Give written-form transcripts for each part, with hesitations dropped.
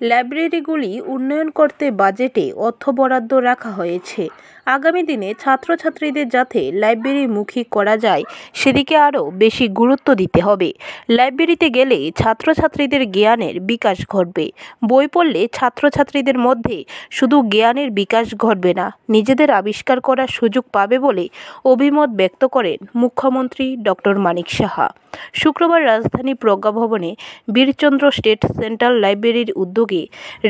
লাইব্রেরিগুলি উন্নয়ন করতে বাজেটে অর্থ বরাদ্দ রাখা হয়েছে। আগামী দিনে ছাত্রছাত্রীদের যাতে লাইব্রেরিমুখী করা যায় সেদিকে আরও বেশি গুরুত্ব দিতে হবে। লাইব্রেরিতে গেলে ছাত্রছাত্রীদের জ্ঞানের বিকাশ ঘটবে। বই পড়লে ছাত্রছাত্রীদের মধ্যে শুধু জ্ঞানের বিকাশ ঘটবে না, নিজেদের আবিষ্কার করার সুযোগ পাবে বলে অভিমত ব্যক্ত করেন মুখ্যমন্ত্রী ডক্টর মানিক সাহা। শুক্রবার রাজধানী প্রজ্ঞাভবনে বীরচন্দ্র স্টেট সেন্ট্রাল লাইব্রেরির উদ্যোগে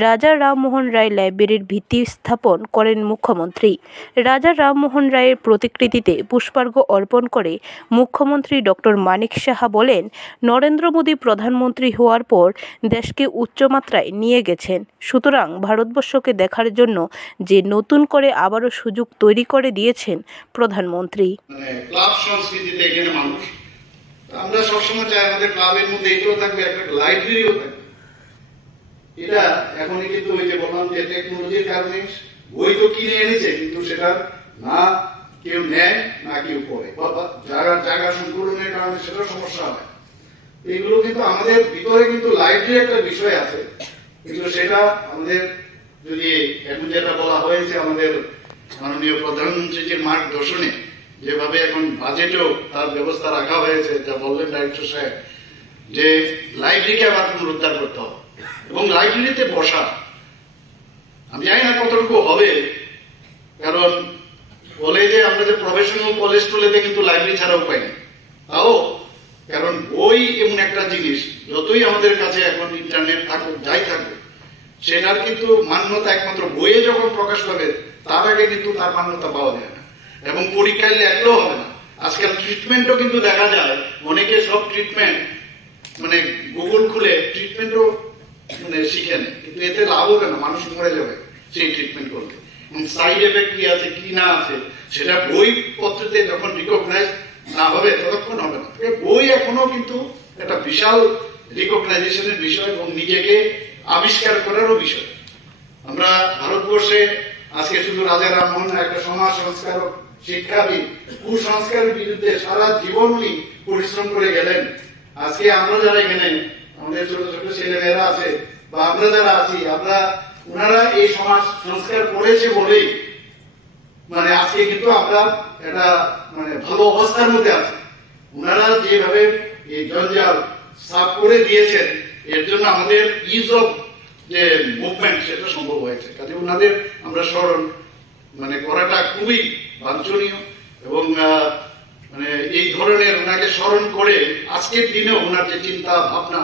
রাজা রামমোহন রায় লাইব্রেরির ভিত্তি স্থাপন করেন মুখ্যমন্ত্রী। রাজা রামমোহন রায়ের প্রতিকৃতিতে পুষ্পার্ঘ্য অর্পণ করে মুখ্যমন্ত্রী ডক্টর মানিক সাহা বলেন, নরেন্দ্র মোদী প্রধানমন্ত্রী হওয়ার পর দেশকে উচ্চমাত্রায় নিয়ে গেছেন। সুতরাং ভারতবর্ষকে দেখার জন্য যে নতুন করে আবারও সুযোগ তৈরি করে দিয়েছেন প্রধানমন্ত্রী। ক্লাব সংস্কৃতিতে এখানে মানুষ, আমরা সবসময় চাই আমাদের ক্লাবের মধ্যে এটাও থাকবে, একটা লাইব্রেরিও থাকবে। এটা এখনই কিন্তু ওই যে বললাম যে টেকনোলজির কারণে বই তো কিনে এনেছে, কিন্তু সেটা না কেউ নেয় না কেউ পড়ে, জায়গা সংকুলনের কারণে সেটা সমস্যা হয়। এগুলো কিন্তু আমাদের ভিতরে কিন্তু লাইব্রেরি একটা বিষয় আছে, কিন্তু সেটা আমাদের যদি এখন যেটা বলা হয়েছে আমাদের মাননীয় প্রধানমন্ত্রীর যে মার্গদর্শনে যেভাবে এখন বাজেটেও তার ব্যবস্থা রাখা হয়েছে, যা বললেন ডাইরেক্টর সাহেব, যে লাইব্রেরিকে আবার পুনরুদ্ধার করতে হবে এবং লাইব্রেরিতে বসা। আমি জানি না কতটুকু হবে, কারণ কলেজে আমরা যে প্রফেশনাল কলেজ টলেজে কিন্তু লাইব্রেরি ছাড়া উপায় নেই। তাও কারণ বই এমন একটা জিনিস, যতই আমাদের কাছে এখন ইন্টারনেট থাকুক যাই থাকুক, সেটার কিন্তু মান্যতা একমাত্র বইয়ে যখন প্রকাশ পাবে তার আগে কিন্তু তার মান্যতা পাওয়া যায় না, এবং পরীক্ষায় লেখলেও হবে না। আজকাল ট্রিটমেন্টও কিন্তু দেখা যায়, অনেকে সব ট্রিটমেন্ট মানে গুগল খুলে ট্রিটমেন্টও মানে শিখে নেয়, কিন্তু এতে লাভ হবে না, মানুষ মরে যাবে সেই ট্রিটমেন্ট করলে। সাইড এফেক্ট কি আছে কি না আছে সেটা বই পত্রতে যখন রিকগনাইজ না হবে ততক্ষণ হবে না। বই এখনো কিন্তু একটা বিশাল রিকগনাইজেশনের বিষয় এবং নিজেকে আবিষ্কার করারও বিষয়। আমরা ভারতবর্ষে আজকে শুধু রাজা রামমোহন একটা সমাজ সংস্কারক, শিক্ষাবিদ, কুসংস্কারের বিরুদ্ধে সারা জীবন উনি পরিশ্রম করে গেলেন। আজকে আমরা যারা এখানে আমাদের ছোট ছোট ছেলেমেয়েরা আছে বা আমরা যারা আছি, ওনারা এই সমাজ সংস্কার করেছে বলেই মানে আজকে কিন্তু আমরা একটা মানে ভালো অবস্থার মধ্যে আছি। ওনারা যেভাবে এই জঞ্জাল সাফ করে দিয়েছেন, এর জন্য আমাদের ইজ অফ যে মুভমেন্ট সেটা সম্ভব হয়েছে। কাজে ওনাদের আমরা স্মরণ মানে করাটা খুবই বাঞ্ছনীয়, এবং মানে এই ধরনের ওনাকে স্মরণ করে আজকের দিনে ওনার যে চিন্তা ভাবনা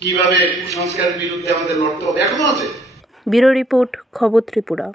কিভাবে কুসংস্কারের বিরুদ্ধে আমাদের লড়তে হবে এখনো আছে। ব্যুরো রিপোর্ট, খবর ত্রিপুরা।